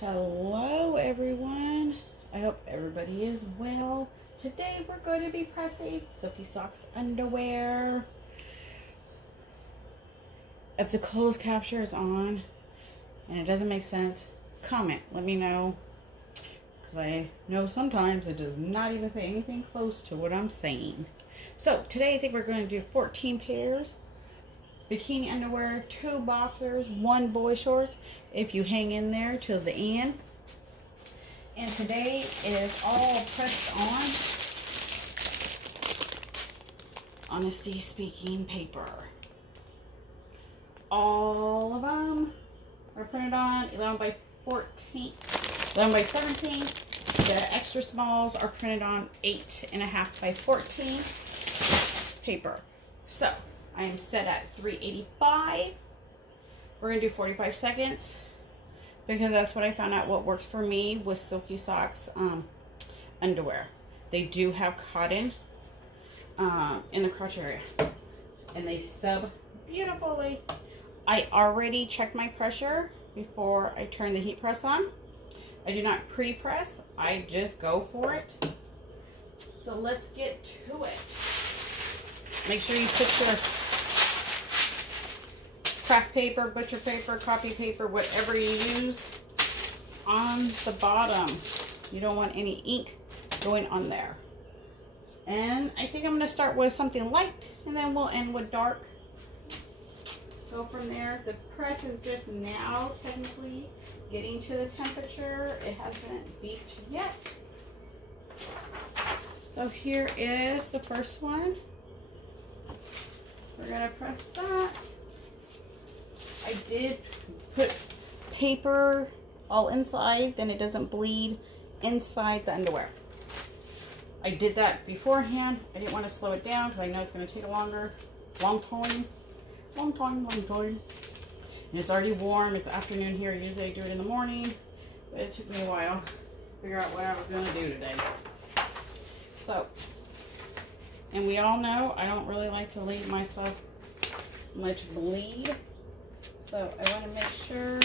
Hello everyone, I hope everybody is well. Today we're going to be pressing Silky Socks underwear. If the closed capture is on and it doesn't make sense, comment, let me know, because I know sometimes it does not even say anything close to what I'm saying. So today I think we're going to do 14 pairs. Bikini underwear, 2 boxers, 1 boy shorts, if you hang in there till the end. And today is all pressed on honesty speaking paper. All of them are printed on 11 by 14, 11 by 17. The extra smalls are printed on 8.5 by 14 paper. So I am set at 385. We're going to do 45 seconds because that's what I found out what works for me with Silky Socks underwear. They do have cotton in the crotch area and they sub beautifully. I already checked my pressure before I turn the heat press on. I do not pre-press, I just go for it. So let's get to it. Make sure you put your craft paper, butcher paper, copy paper, whatever you use on the bottom. You don't want any ink going on there. And I think I'm going to start with something light and then we'll end with dark. So from there, the press is just now technically getting to the temperature. It hasn't beeped yet. So here is the first one. We're going to press that. I did put paper all inside, then it doesn't bleed inside the underwear. I did that beforehand. I didn't want to slow it down because I know it's going to take a long time. And it's already warm. It's afternoon here. Usually I do it in the morning, but it took me a while to figure out what I was going to do today. So, and we all know I don't really like to leave myself much bleed. So I want to make sure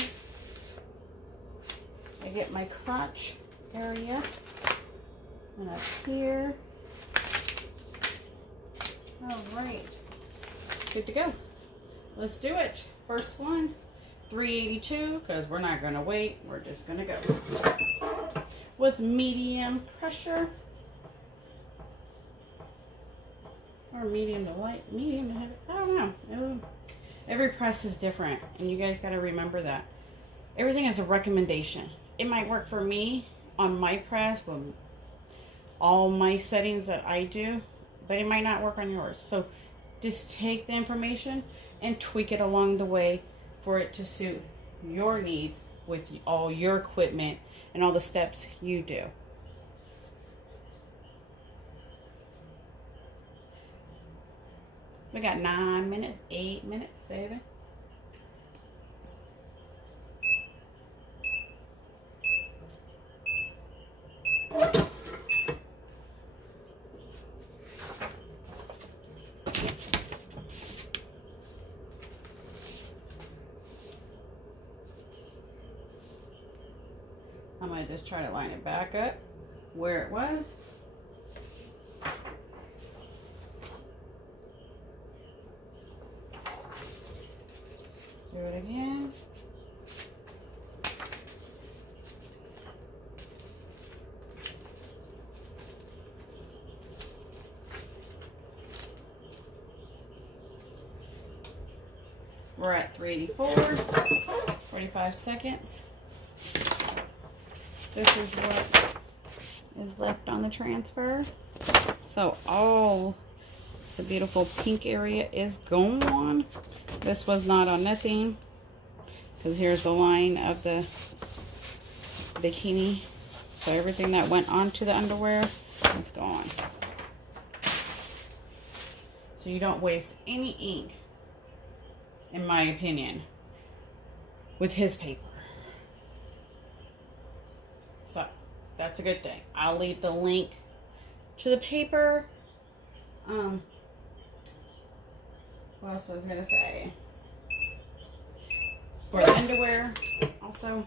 I get my crotch area and up here. All right, good to go. Let's do it. First one, 382, because we're not going to wait. We're just going to go with medium pressure. Or medium to light, medium to heavy, I don't know. Every press is different, and you guys got to remember that. Everything is a recommendation. It might work for me on my press with all my settings that I do, but it might not work on yours. So just take the information and tweak it along the way for it to suit your needs with all your equipment and all the steps you do. We got 9 minutes, 8 minutes, 7. I'm going to just try to line it back up where it was. Do it again. We're at 384, 45 seconds. This is what is left on the transfer. So all the beautiful pink area is gone. This was not on nothing, because here's the line of the bikini. So everything that went onto the underwear is gone. So you don't waste any ink, in my opinion, with his paper. So that's a good thing. I'll leave the link to the paper. What else was I going to say? For the underwear, also,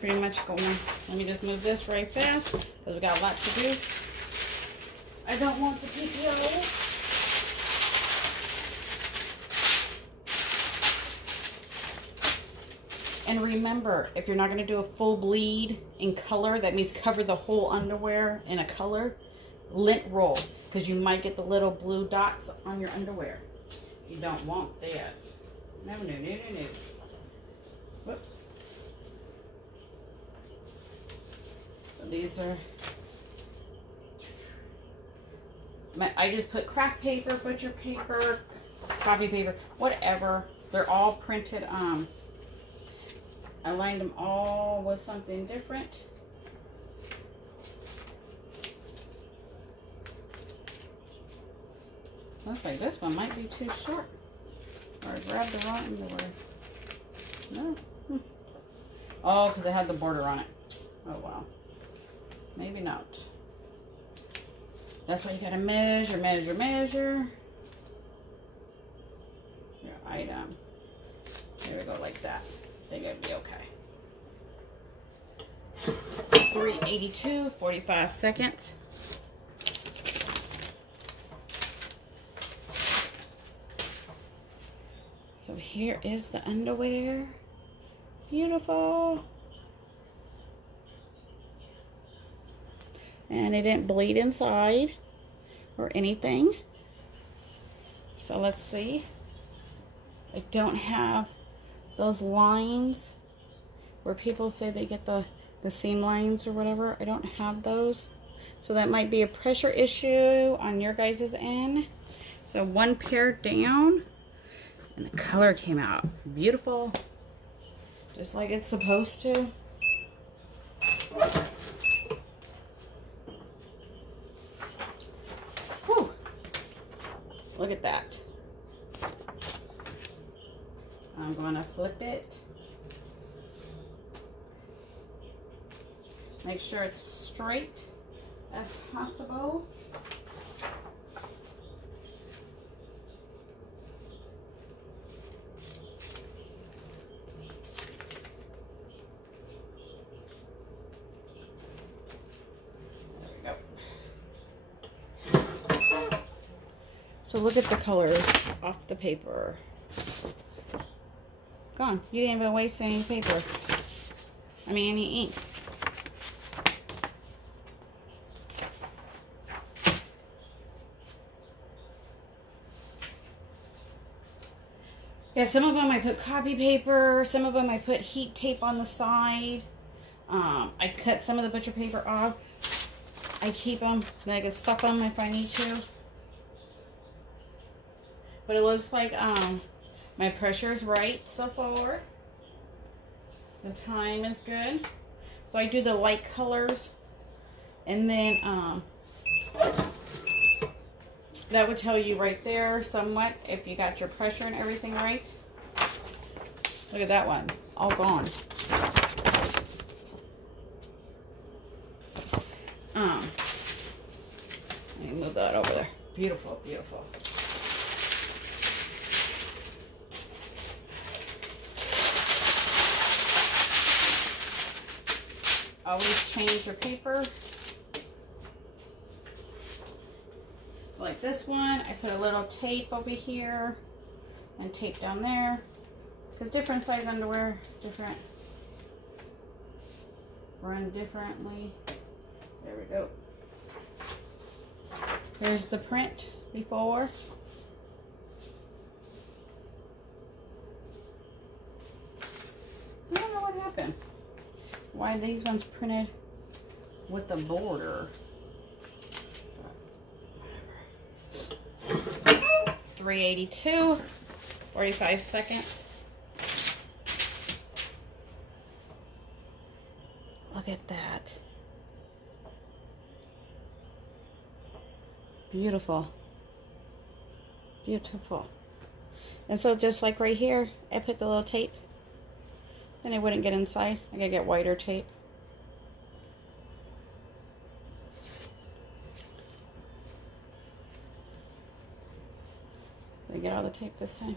pretty much going. Let me just move this right fast because we got a lot to do. I don't want to keep you all. And remember, if you're not going to do a full bleed in color, that means cover the whole underwear in a color, lint roll, because you might get the little blue dots on your underwear. You don't want that. No, no, no, no, no. Whoops. So these are, I just put craft paper, butcher paper, copy paper, whatever. They're all printed. I lined them all with something different. Looks like this one might be too short. Or I grabbed the wrong underwear. No. Oh, because it had the border on it. Oh, wow. Maybe not. That's why you gotta measure, measure, measure. Your item. There we go, like that. I think it'd be okay. 382, 45 seconds. So here is the underwear. Beautiful. And it didn't bleed inside or anything. So let's see. I don't have those lines where people say they get the seam lines or whatever. I don't have those. So that might be a pressure issue on your guys' end. So one pair down. And the color came out beautiful. Just like it's supposed to. Whew. Look at that. I'm going to flip it. Make sure it's straight as possible. There we go. So look at the colors off the paper. Gone. You didn't even waste any paper. I mean, any ink. Yeah, some of them I put copy paper. Some of them I put heat tape on the side. I cut some of the butcher paper off. I keep them. Then I can stuff them if I need to. But it looks like my pressure is right so far. The time is good. So I do the light colors. And then that would tell you right there somewhat if you got your pressure and everything right. Look at that one. All gone. Let me move that over there. Beautiful, beautiful. Always change your paper. So like this one, I put a little tape over here and tape down there. Because different size underwear, run differently. There we go. Here's the print before. I don't know what happened. Why these ones printed with the border. 382, 45 seconds. Look at that. Beautiful. Beautiful. And so just like right here, I put the little tape. Then it wouldn't get inside. I gotta get whiter tape. Did I get all the tape this time?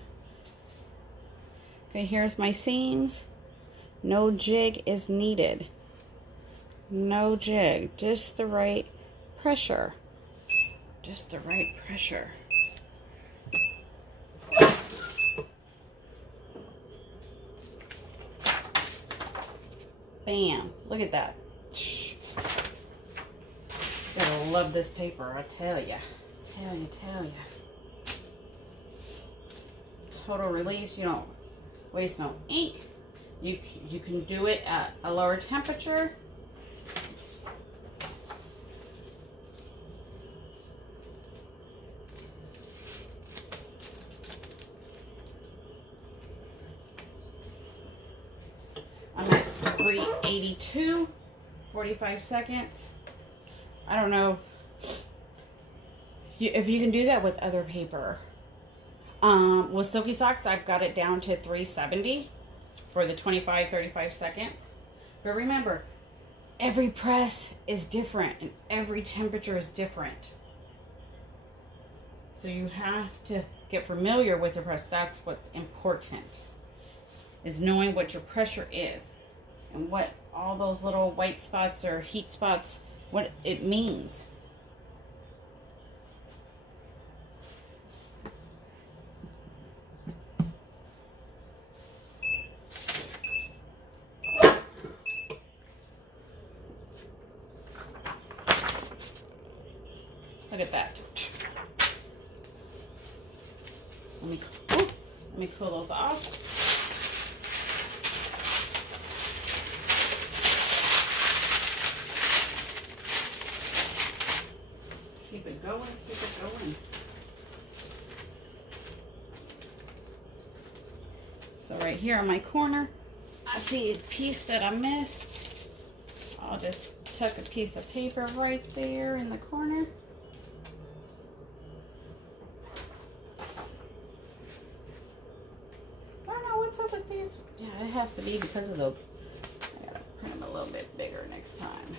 Okay, here's my seams. No jig is needed. No jig, just the right pressure. Just the right pressure. Bam, look at that. Gotta love this paper, I tell ya. Tell ya. Total release, you don't waste no ink. You can do it at a lower temperature. I'm at 382, 45 seconds. I don't know if you can do that with other paper. With Silky Socks, I've got it down to 370 for the 25-35 seconds. But remember, every press is different and every temperature is different. So you have to get familiar with your press. That's what's important, is knowing what your pressure is and what all those little white spots or heat spots, what it means. Look at that. Let me cool those off. Keep it going, keep it going. So right here on my corner, I see a piece that I missed. I'll just tuck a piece of paper right there in the corner. I don't know what's up with these. Yeah, it has to be because of the, I gotta print them a little bit bigger next time.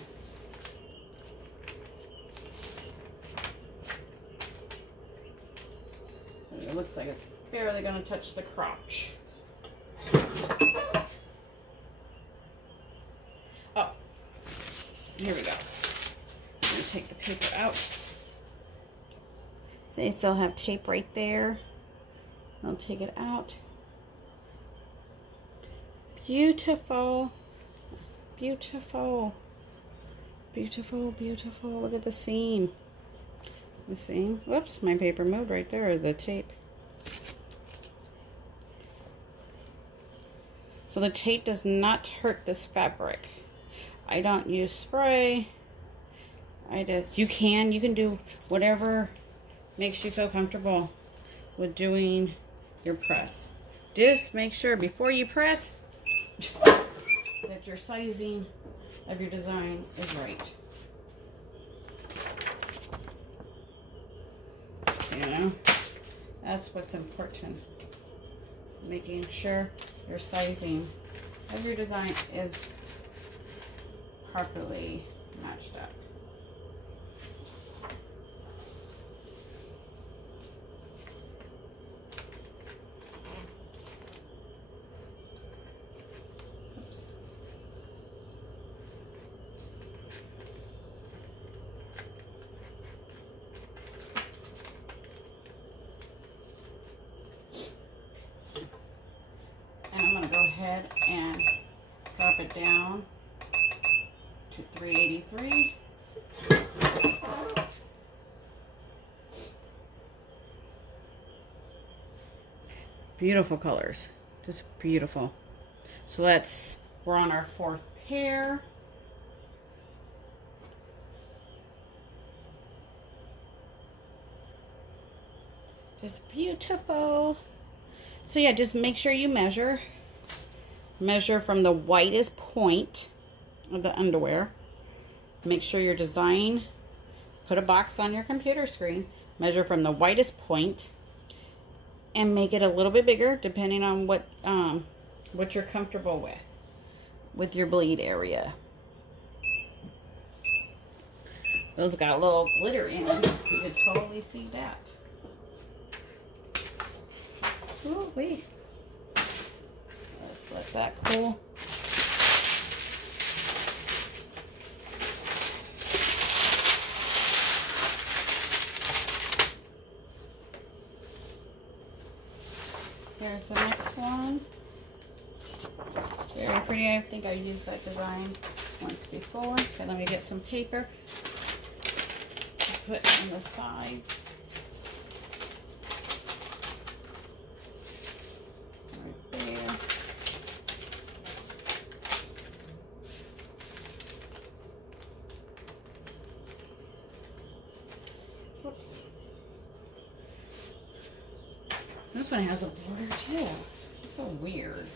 It looks like it's barely going to touch the crotch. Oh, here we go. I'm going to take the paper out. So you still have tape right there. I'll take it out. Beautiful. Beautiful. Beautiful, beautiful. Look at the seam. The seam. Whoops, my paper moved right there, the tape. So the tape does not hurt this fabric. I don't use spray. You can do whatever makes you feel comfortable with doing your press. Just make sure before you press that your sizing of your design is right. You know, that's what's important. Making sure your sizing of your design is properly matched up. Oops. And I'm going to go ahead and drop it down to 383. Beautiful colors, just beautiful. So we're on our 4th pair. Just beautiful. So yeah, just make sure you measure from the widest point of the underwear. Make sure your design, put a box on your computer screen, measure from the widest point and make it a little bit bigger depending on what you're comfortable with your bleed area. Those got a little glitter in them. You could totally see that. Oh, wait. Let's let that cool. Here's the next one. Very pretty. I think I used that design once before. Okay, let me get some paper to put on the sides. Right there. Whoops. This one has a border too. It's so weird.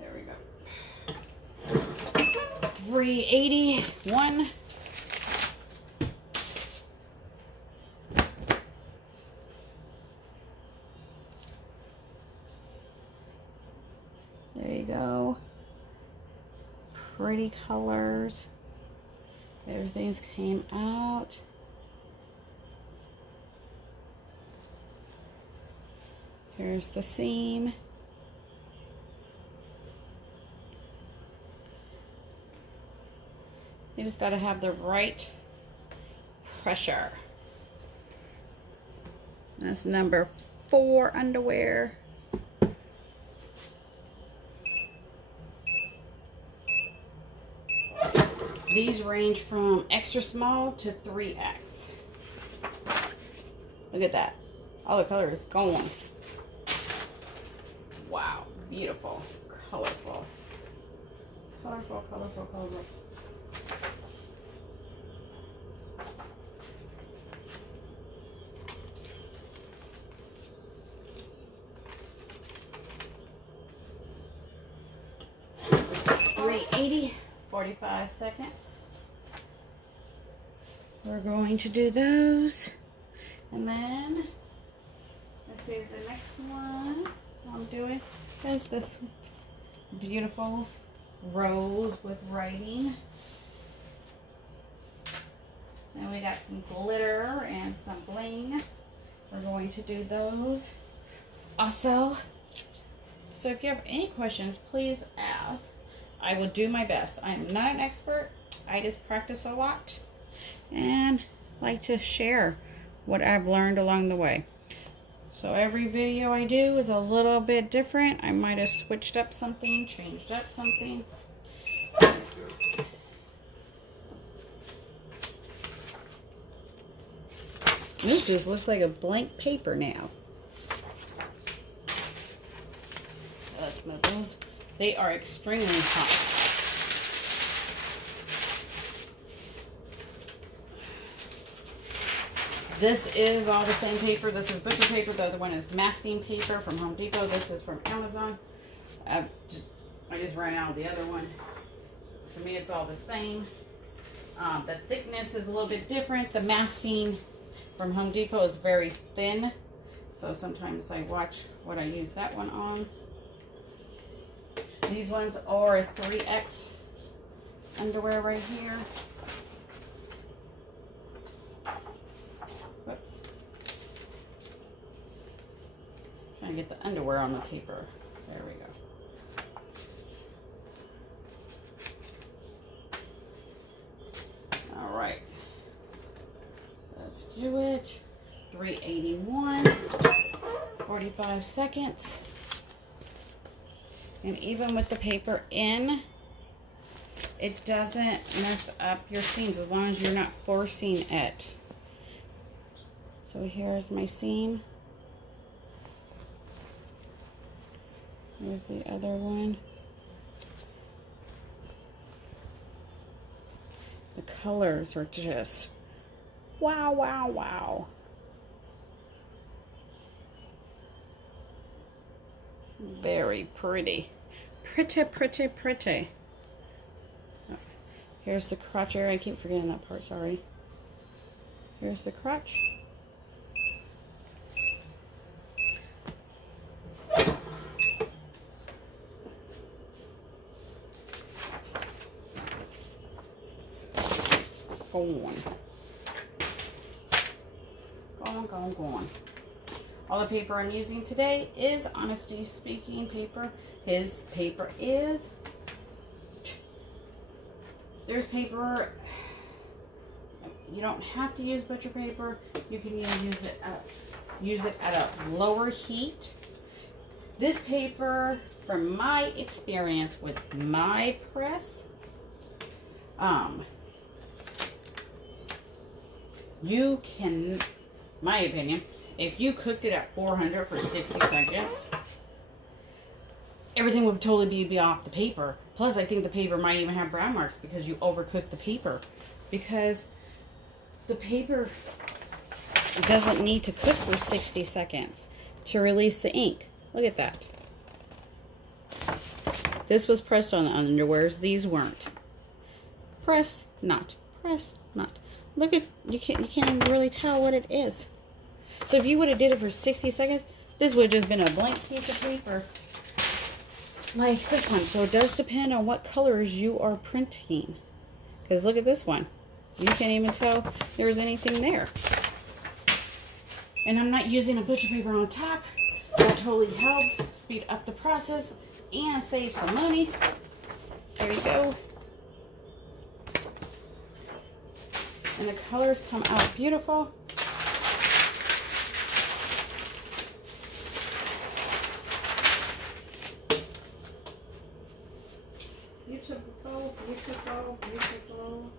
There we go. 381. There you go. Pretty colors. Everything's came out. Here's the seam. You just got to have the right pressure. That's number 4 underwear. These range from extra small to 3X. Look at that. All the color is gone. Wow. Beautiful. Colorful. Colorful, colorful, colorful. $3.80, 45 seconds. We're going to do those. And then, let's see, the next one I'm doing is this beautiful rose with writing. And we got some glitter and some bling. We're going to do those also. So if you have any questions, please ask. I will do my best. I'm not an expert. I just practice a lot and like to share what I've learned along the way. So every video I do is a little bit different. I might have switched up something, changed up something. This just looks like a blank paper now. Let's move those. They are extremely hot. This is all the same paper. This is butcher paper. The other one is masking paper from Home Depot. This is from Amazon. I just ran out of the other one. To me, it's all the same. The thickness is a little bit different. The masking from Home Depot is very thin. So sometimes I watch what I use that one on. These ones are 3X underwear right here. Whoops. Trying to get the underwear on the paper. There we go. All right. Let's do it. 381. 45 seconds. And even with the paper in, it doesn't mess up your seams as long as you're not forcing it. So here's my seam. Here's the other one. The colors are just wow, wow, wow. Very pretty. Pretty, pretty, pretty. Here's the crotch area. I keep forgetting that part, sorry. Here's the crotch. Go on. Go on, go on, go on. All the paper I'm using today is Honesty Speaking paper. His paper is, there's paper, you don't have to use butcher paper. You can use it at a lower heat. This paper, from my experience with my press, you can, my opinion, if you cooked it at 400 for 60 seconds, everything would totally be off the paper. Plus, I think the paper might even have brown marks because you overcooked the paper. Because the paper doesn't need to cook for 60 seconds to release the ink. Look at that. This was pressed on the underwears. These weren't. Press, not. Press, not. Look at, you can't even really tell what it is. So if you would have did it for 60 seconds, this would have just been a blank piece of paper like this one. So it does depend on what colors you are printing. Because look at this one. You can't even tell there's anything there. And I'm not using a butcher paper on top. That totally helps speed up the process and save some money. There you go. And the colors come out beautiful. Beautiful, beautiful, beautiful.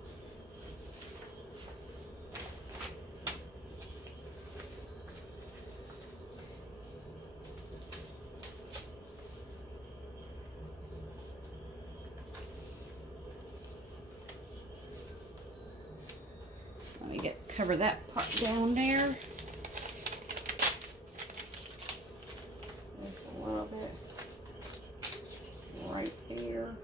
Let me cover that part down there. Just a little bit right there.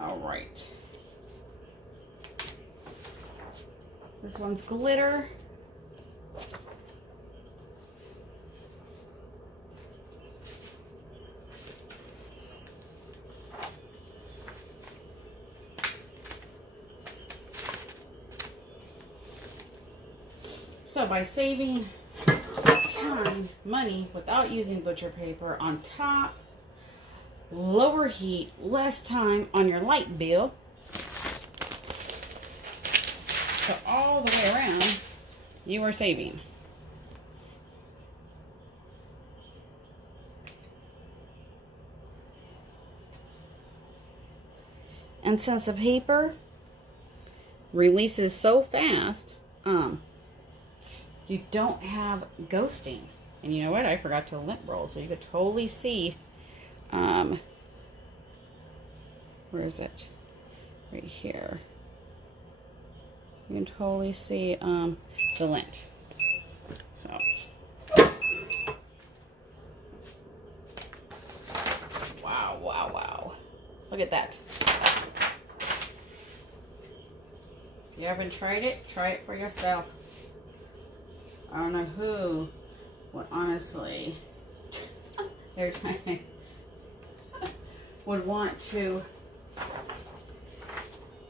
All right. This one's glitter. So by saving time, money, without using butcher paper on top, lower heat, less time on your light bill. So all the way around, you are saving. And since the paper releases so fast, you don't have ghosting. And you know what? I forgot to lint roll, so you could totally see, where is it? Right here. You can totally see the lint. So, wow, wow, wow. Look at that. If you haven't tried it, try it for yourself. I don't know who would honestly, every time would want to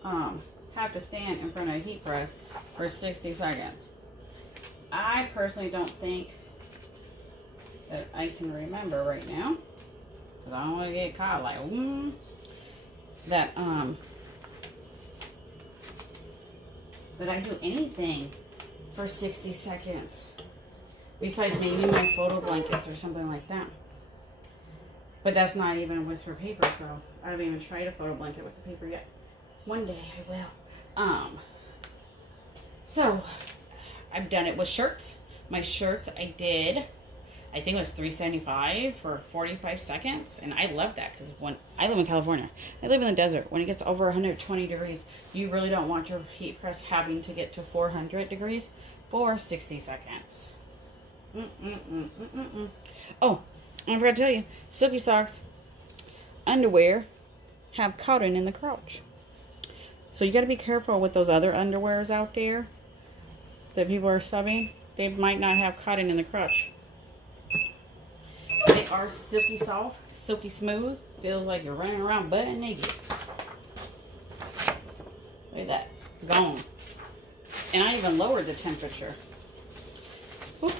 have to stand in front of a heat press for 60 seconds. I personally don't think that I can remember right now, because I don't want to get caught like, that I do anything for 60 seconds. Besides maybe my photo blankets or something like that. But that's not even with her paper, so I haven't even tried a photo blanket with the paper yet. One day I will. So I've done it with shirts. My shirts I did, I think it was $3.75 for 45 seconds. And I love that because when I live in California, I live in the desert. When it gets over 120 degrees, you really don't want your heat press having to get to 400 degrees for 60 seconds. Oh, I forgot to tell you, Silky socks, underwear have cotton in the crotch. So you got to be careful with those other underwears out there that people are subbing. They might not have cotton in the crotch. They are silky soft, silky smooth. Feels like you're running around butt naked. And I even lowered the temperature. Oop.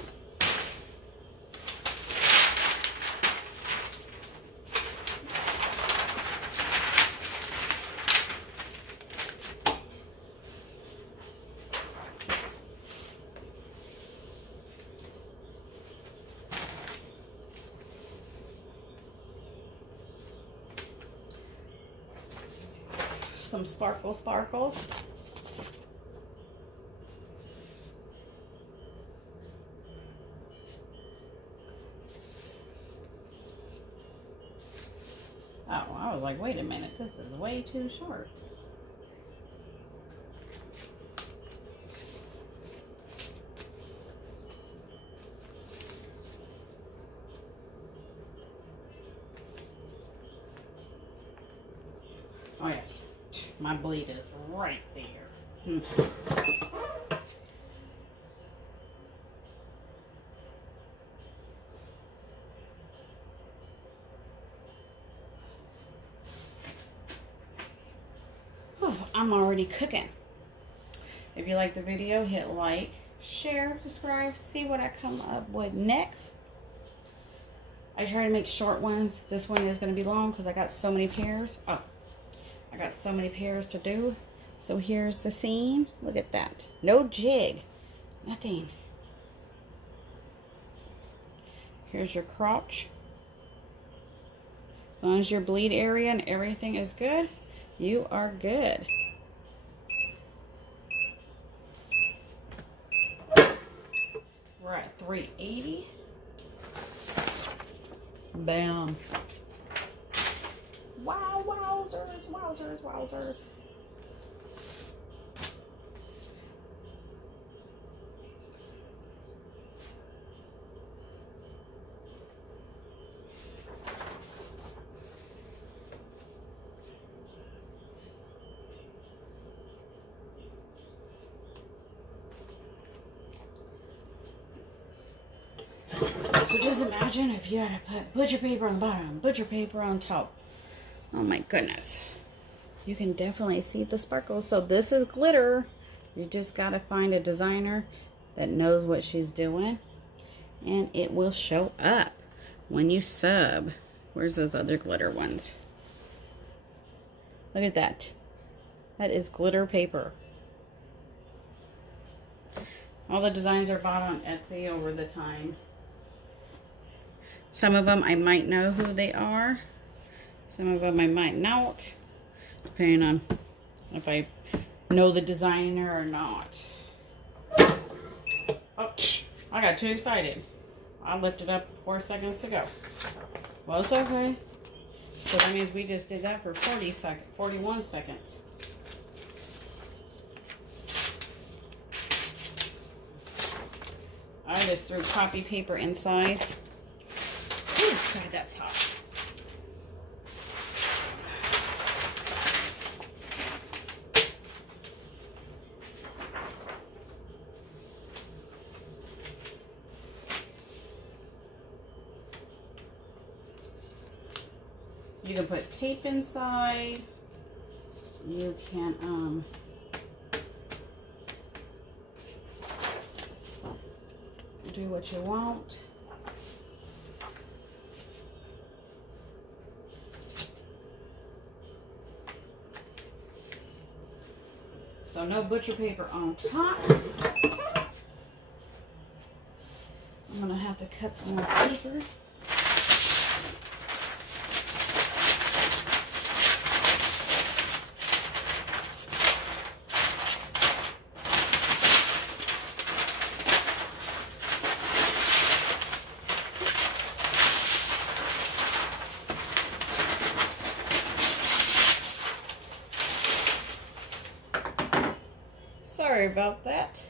Some sparkles. Oh, I was like, wait a minute, this is way too short. Oh yeah, my bleed is right there. I'm already cooking. If you like the video, hit like, share, subscribe, see what I come up with next. I try to make short ones. This one is going to be long because I got so many pairs. Oh, I got so many pairs to do. So here's the seam. Look at that. No jig. Nothing. Here's your crotch. As long as your bleed area and everything is good, you are good. We're at 380. Bam. Wow, wowzers. So just imagine if you had to put butcher paper on the bottom, butcher paper on top. Oh my goodness. You can definitely see the sparkles. So this is glitter. You just got to find a designer that knows what she's doing. And it will show up when you sub. Where's those other glitter ones? Look at that. That is glitter paper. All the designs are bought on Etsy over the time. Some of them I might know who they are. Some of them I might not. Depending on if I know the designer or not. Oh, I got too excited. I lifted up 4 seconds to go. Well, it's okay. So that means we just did that for 41 seconds. I just threw copy paper inside. Ooh, God, that's hot. You can put tape inside. You can do what you want. So no butcher paper on top. I'm gonna have to cut some more paper. Sorry about that.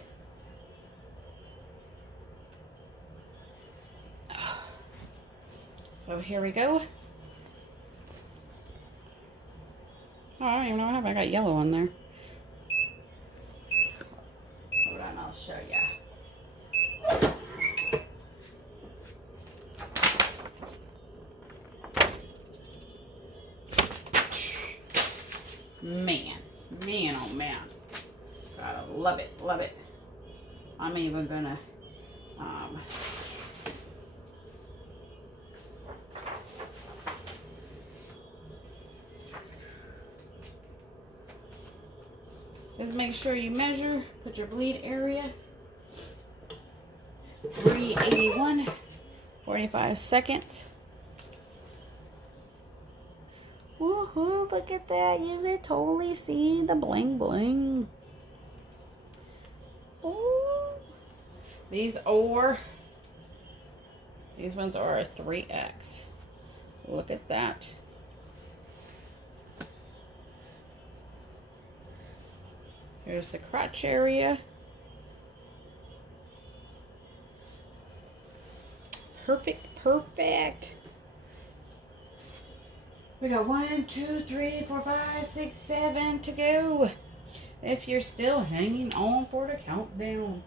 So here we go. Oh, I don't even know what happened. I got yellow on there. Hold on, I'll show ya. Man, oh man. Gotta love it, love it. I'm even gonna just make sure you measure, put your bleed area. 381, 45 seconds. Woohoo, look at that. You can totally see the bling bling. Ooh. These ones are a 3X. Look at that. Here's the crotch area. Perfect, perfect. We got 1, 2, 3, 4, 5, 6, 7 to go. If you're still hanging on for the countdown.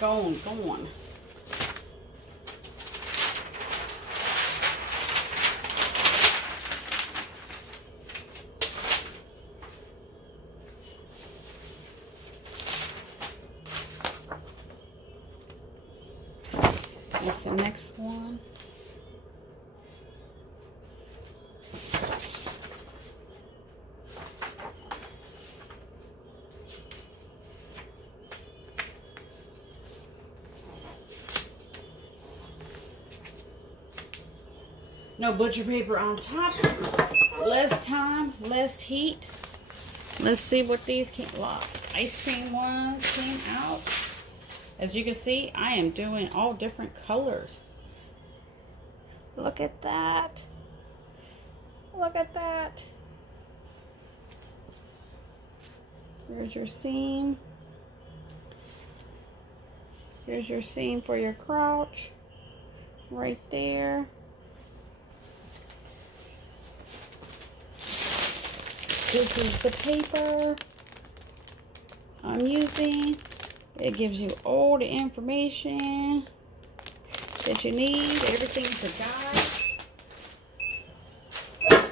Go on, go on. That's the next one. No butcher paper on top. Less time, less heat. Let's see what these ice cream ones came out. As you can see, I am doing all different colors. Look at that. Look at that. There's your seam. Here's your seam for your crouch. Right there. This is the paper I'm using. It gives you all the information that you need, everything to guide.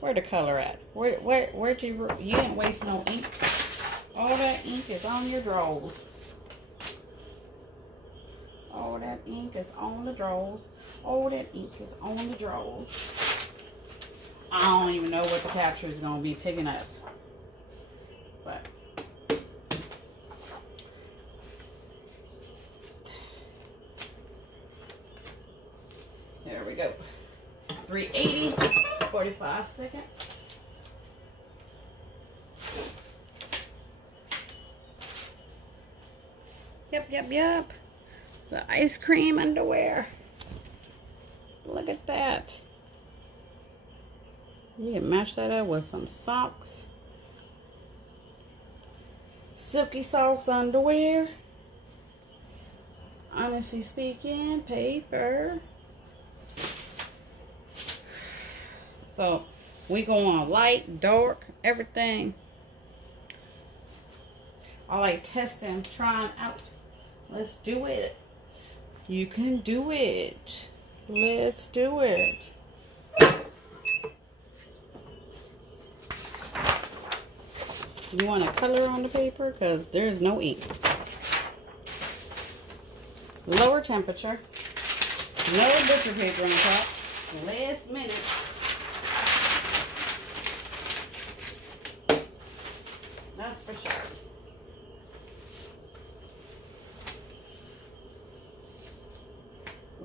Where the color at? Where'd you didn't waste no ink. All that ink is on your drawers. All that ink is on the drawers. All that ink is on the drawers. I don't even know what the capture is going to be picking up. But there we go. 380, 45 seconds. Yep. The ice cream underwear. Look at that. You can match that up with some socks. Silky socks underwear. Honestly speaking, paper. So we go on light, dark, everything. I like testing, trying out. Let's do it. You can do it. Let's do it. You want a color on the paper? Because there's no ink. Lower temperature. No butcher paper on top. Last minute. That's for sure.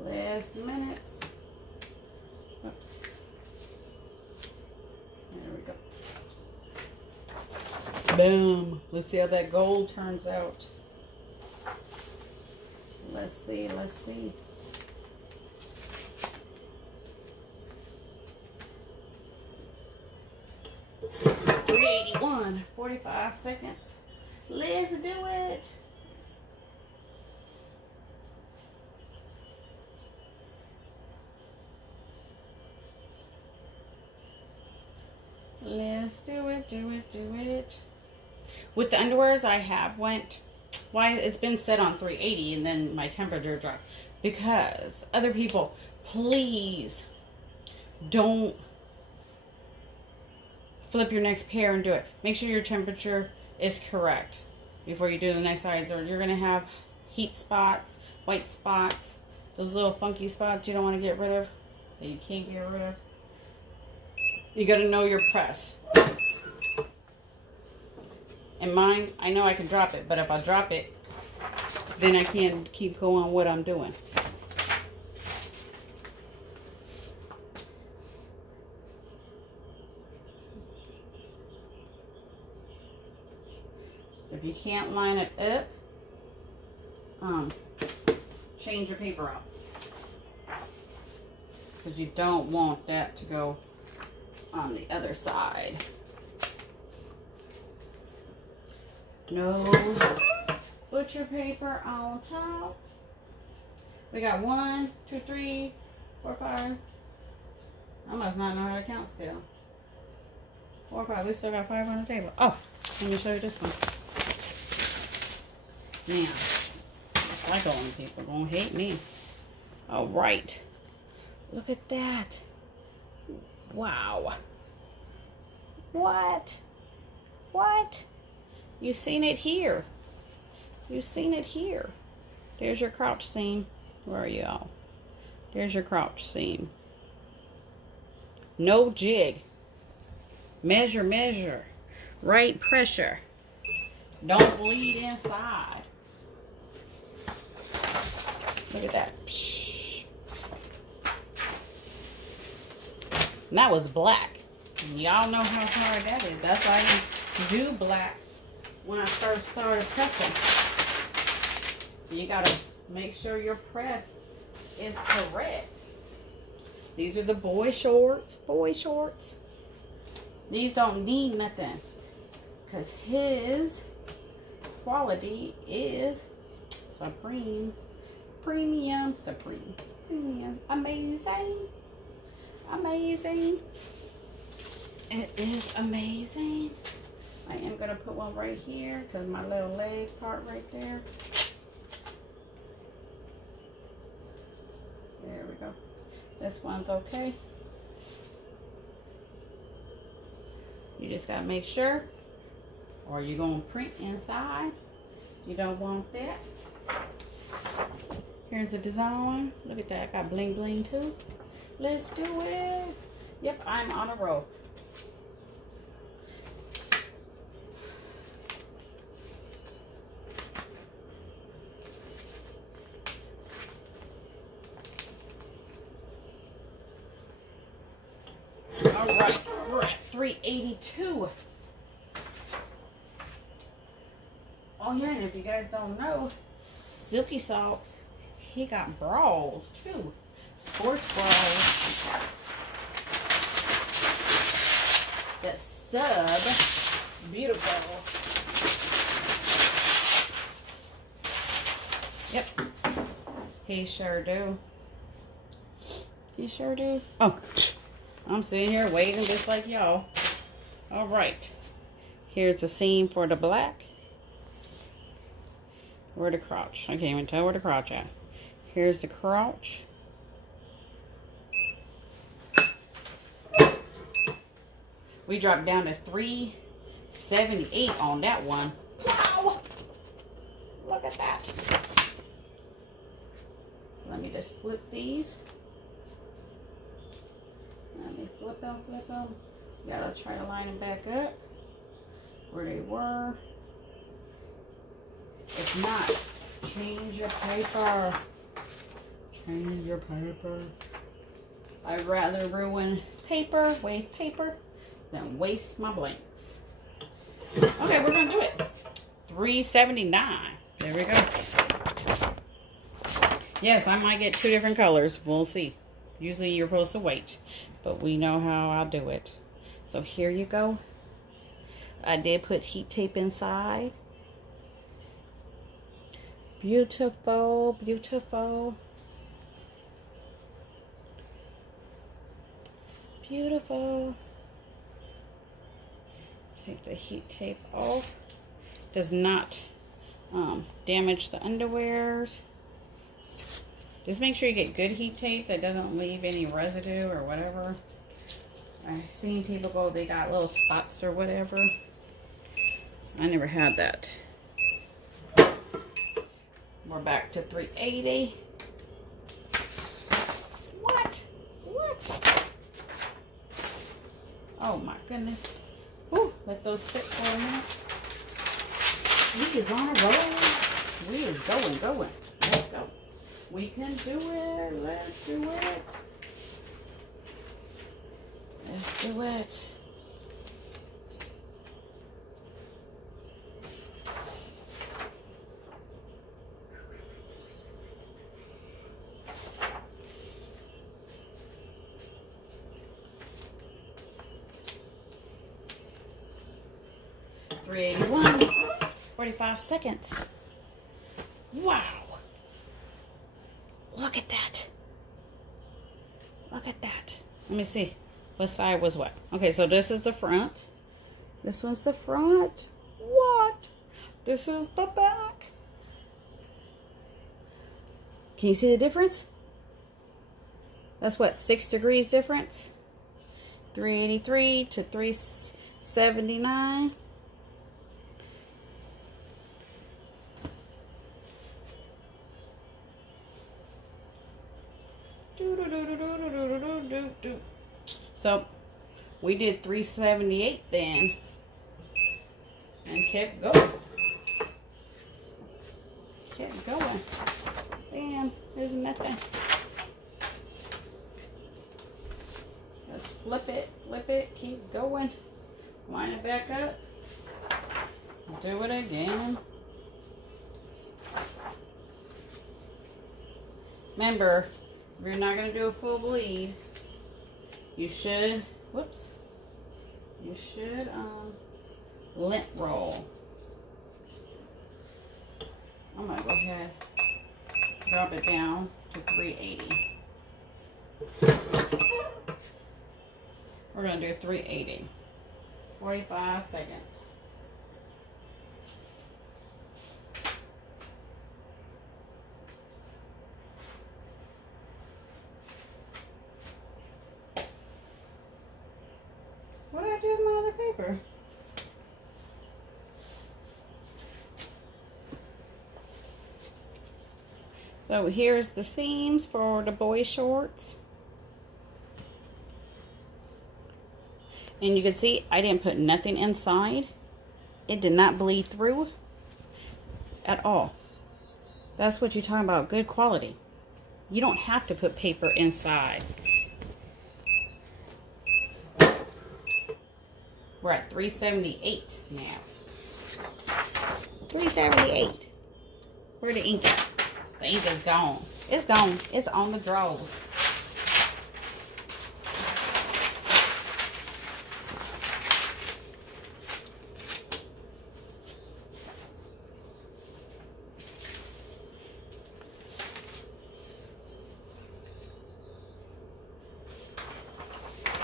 Last minutes. Oops. There we go. Boom. Let's see how that gold turns out. Let's see. 381, 45 seconds. Let's do it. Let's do it. With the underwears, I have went, why it's been set on 380 and then my temperature dropped. Because other people, please don't flip your next pair and do it. Make sure your temperature is correct before you do the next size, or you're going to have heat spots, white spots, those little funky spots you don't want to get rid of, that you can't get rid of. You got to know your press. And mine, I know I can drop it, but if I drop it, then I can't keep going what I'm doing. If you can't line it up, change your paper out. Because you don't want that to go on the other side. No butcher paper on top. We got 1, 2, 3, 4, 5. I must not know how to count still. 4, 5. We still got 5 on the table. Oh, let me show you this one. Now, just like all them people gonna hate me. All right, look at that. Wow. What? What? You seen it here. You seen it here. There's your crouch seam. Where are y'all? There's your crouch seam. No jig. Measure, measure. Right pressure. Don't bleed inside. Look at that. Psh. And that was black. Y'all know how hard that is. That's why I do black when I first started pressing. You gotta make sure your press is correct. These are the boy shorts. Boy shorts. These don't need nothing, because his quality is supreme. Premium. Supreme. Premium. Amazing. Amazing. It is amazing. I am going to put one right here because my little leg part right there. There we go. This one's okay. You just got to make sure, or you're going to print inside. You don't want that. Here's the design. Look at that. I got bling bling too. Let's do it. Yep, I'm on a roll. All right, we're at 382. Oh yeah, and if you guys don't know, Silky Socks, he got bras too. Sports bras. That sub. Beautiful. Yep. He sure do. He sure do. Oh, I'm sitting here waiting just like y'all. All right. Here's the seam for the black. Where the crotch? I can't even tell where the crotch at. Here's the crotch. We dropped down to 378 on that one. Wow! Look at that. Let me just flip these. Let me flip them, flip them. Gotta try to line them back up where they were. If not, change your paper. Change your paper. I'd rather ruin paper, waste paper, than waste my blanks. Okay, we're gonna do it. 379. There we go. Yes, I might get 2 different colors. We'll see. Usually you're supposed to wait, but we know how I'll do it. So here you go. I did put heat tape inside. Beautiful, beautiful. Beautiful. Take the heat tape off. does not damage the underwears. Just make sure you get good heat tape that doesn't leave any residue or whatever. I've seen people go, they got little spots or whatever. I never had that. We're back to 380. What? Oh my goodness. Whew, let those sit for a minute. We is on a roll. We is going. Let's go. We can do it. Let's do it. Let's do it. $381. 45 seconds. Wow. Look at that. Look at that. Let me see. What side was what? Okay, so this is the front. This one's the front. What? This is the back. Can you see the difference? That's what, 6 degrees difference? 383 to 379. So we did 378 then and kept going. Bam, there's nothing. Let's flip it, keep going. Line it back up. Do it again. Remember, if you're not going to do a full bleed, you should, lint roll. I'm going to go ahead, drop it down to 380. We're going to do 380. 45 seconds. What did I do with my other paper? So here's the seams for the boy shorts. And you can see I didn't put nothing inside. It did not bleed through at all. That's what you're talking about, good quality. You don't have to put paper inside. We're at 378 now. 378. Where'd the ink at? The ink is gone. It's gone. It's on the drawers.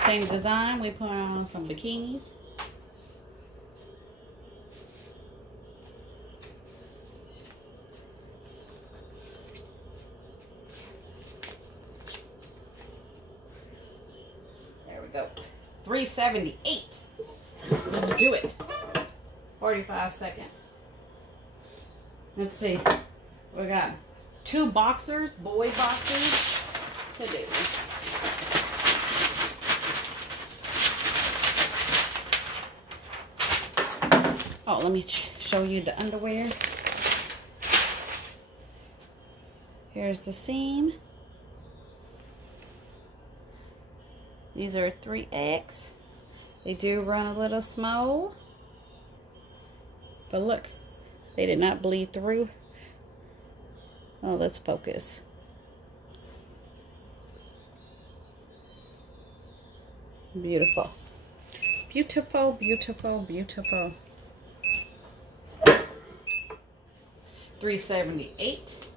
Same design. We put on some bikinis. There we go. 378. Let's do it. 45 seconds. Let's see. We got 2 boxers, boy boxers to do. Oh, let me show you the underwear. Here's the seam. These are 3X. They do run a little small. But look, they did not bleed through. Oh, let's focus. Beautiful. Beautiful, beautiful, beautiful. 378.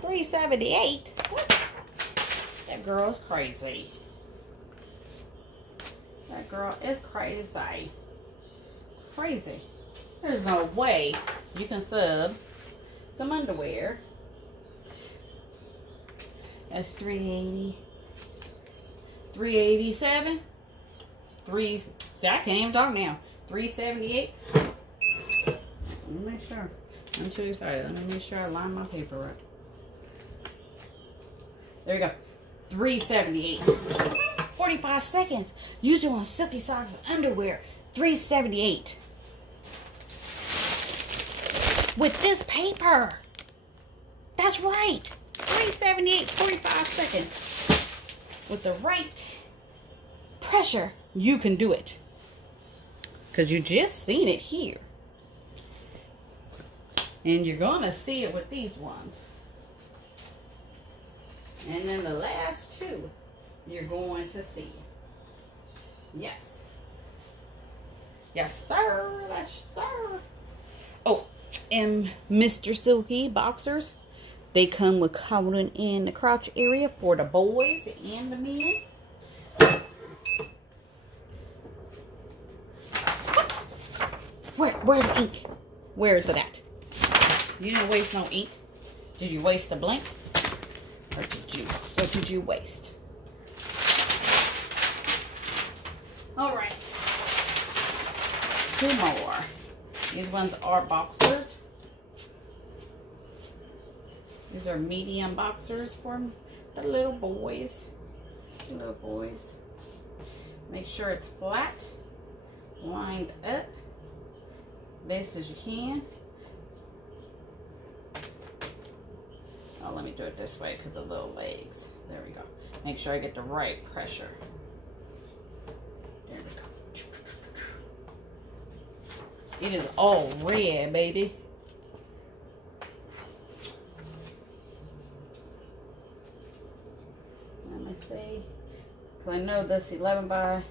378? What? That girl is crazy. That girl is crazy. crazy. There's no way you can sub some underwear. That's $3.80. $3.87. See, I can't even talk now. $3.78. Let me make sure. I'm too excited. Let me make sure I line my paper right. There you go. $3.78. 45 seconds. Usually on Silky socks and underwear. $3.78. With this paper. That's right. $3.78. 45 seconds. With the right pressure, you can do it. Because you just seen it here. And you're going to see it with these ones. And then the last two, you're going to see. Yes. Yes, sir. Yes, sir. Oh, and Mr. Silky boxers, they come with covering in the crotch area for the boys and the men. Where's the ink? Where is it at? You didn't waste no ink. Did you waste the blank? Or what did you waste? All right. Two more. These ones are boxers. These are medium boxers for the little boys. The little boys. Make sure it's flat, lined up, best as you can. Oh, let me do it this way because of the little legs. There we go. Make sure I get the right pressure. There we go. It is all red, baby. Let me see. Because I know this 11 by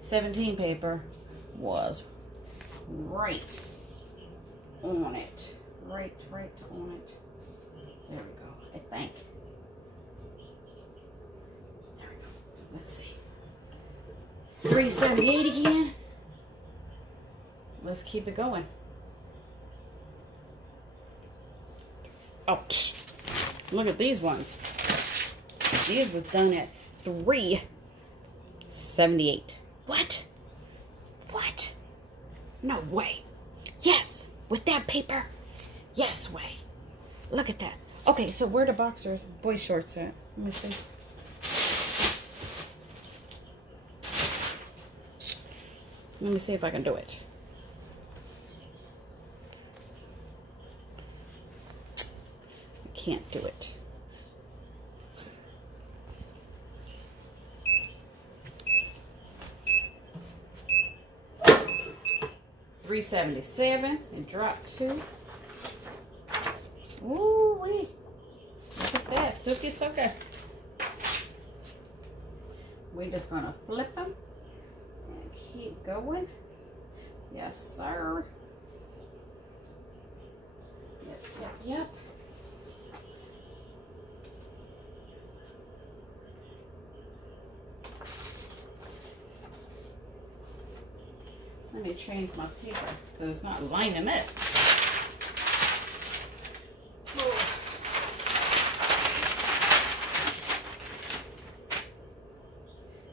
17 paper was right on it. Right on it. There we go. I think. There we go. Let's see. $3.78 again. Let's keep it going. Oh, look at these ones. These was done at $3.78. What? What? No way. Yes, with that paper. Yes way. Look at that. Okay, so where the boxers, boy shorts at? Let me see. Let me see if I can do it. I can't do it. $3.77. It dropped to. Ooh wee! Look at that, Silky so good. We're just gonna flip them and keep going. Yes, sir. Yep. Let me change my paper because it's not lining up.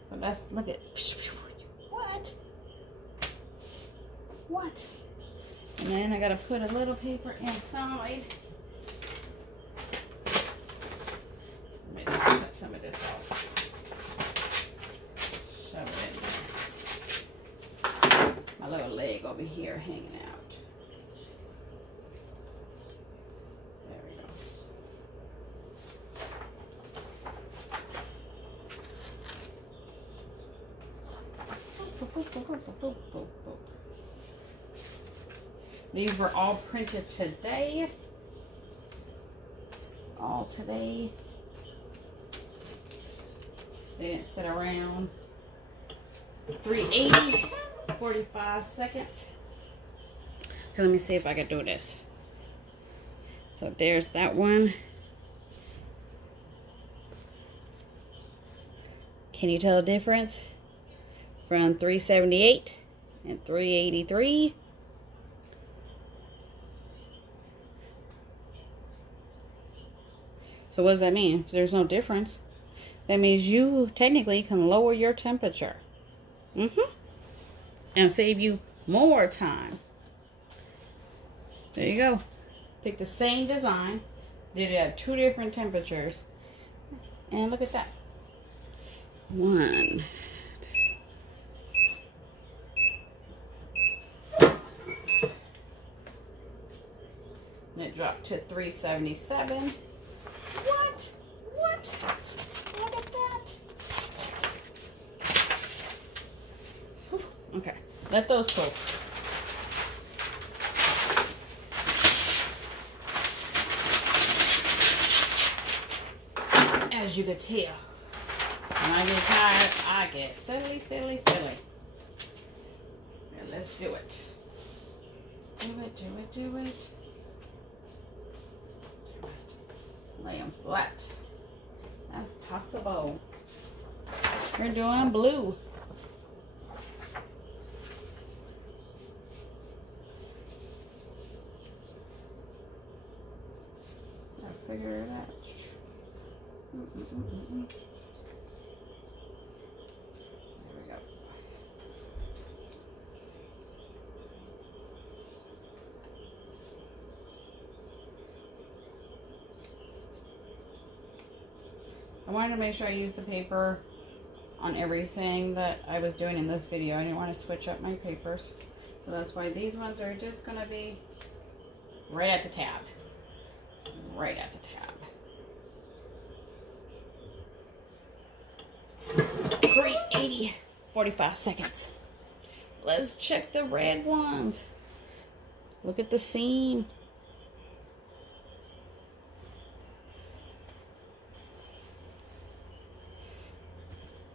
So let's look at what? And then I gotta put a little paper inside. Let me just cut some of this off. Shove it in there. My little leg over here hanging out. There we go. These were all printed today. All today. They didn't sit around. $3.80. 45 seconds. Okay, let me see if I can do this. So there's that one. Can you tell the difference from $3.78 and $3.83? So what does that mean? If there's no difference, that means you technically can lower your temperature. And save you more time. There you go. Pick the same design. Did it at 2 different temperatures. And look at that. 1. And it dropped to 377. What? What? Look at that. Whew. Okay. Let those cool. As you can tell, when I get tired, I get silly. Yeah, let's do it. Do it. Lay them flat as possible. We're doing blue. I'll figure it out. There we go. I wanted to make sure I used the paper on everything that I was doing in this video. I didn't want to switch up my papers. So that's why these ones are just going to be right at the tab. Right at the tab. 380, 45 seconds. Let's check the red ones. Look at the seam.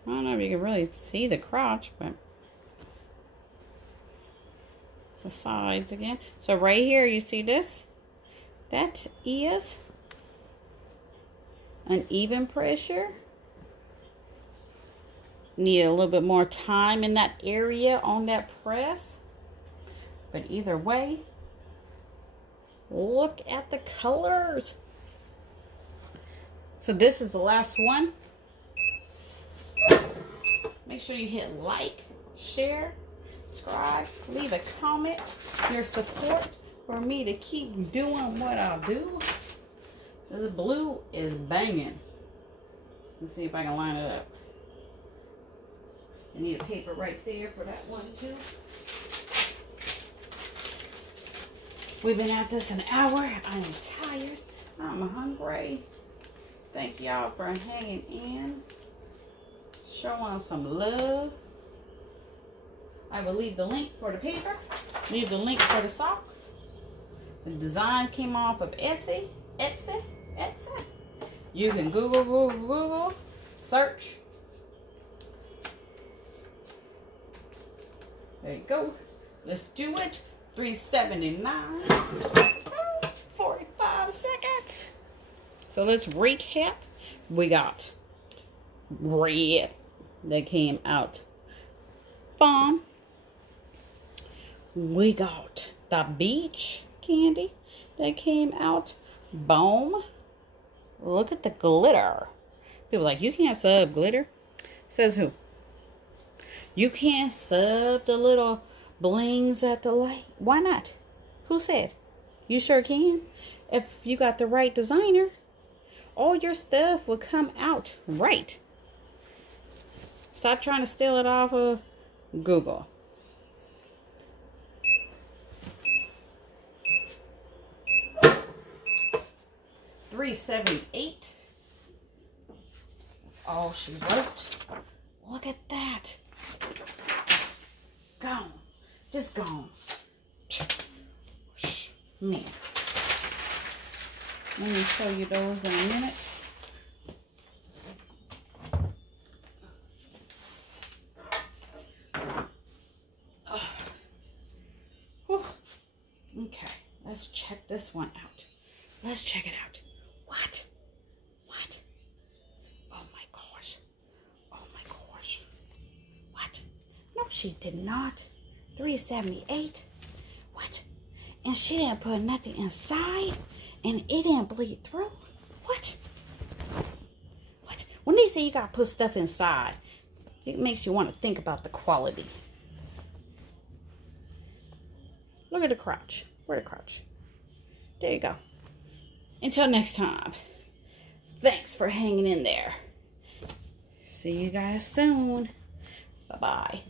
I don't know if you can really see the crotch, but the sides again. So right here, you see this? That is an even pressure. Need a little bit more time in that area on that press. But either way, look at the colors. So this is the last one. Make sure you hit like, share, subscribe, leave a comment. Your support for me to keep doing what I do. This blue is banging. Let's see if I can line it up. I need a paper right there for that one too. We've been at this an hour. I am tired. I'm hungry. Thank y'all for hanging in. Showing some love. I will leave the link for the paper. Leave the link for the socks. The designs came off of Etsy. You can Google, search. There you go. Let's do it. 379. 45 seconds. So let's recap. We got red that came out bomb. We got the beach candy that came out bomb. Look at the glitter. People are like, you can't sub glitter. Says who? You can't sub the little blings at the light. Why not? Who said? You sure can. If you got the right designer, all your stuff will come out right. Stop trying to steal it off of Google. $378. That's all she wrote. Look at that. Gone. Just gone. Man. Let me show you those in a minute. Okay, let's check this one out. Let's check it out. What? What? Oh my gosh. Oh my gosh. What? No, she did not. 378. What? And she didn't put nothing inside, and it didn't bleed through. What? say you gotta put stuff inside, it makes you want to think about the quality. Look at the crotch. Where the crotch? There you go. Until next time, thanks for hanging in there. See you guys soon. Bye-bye.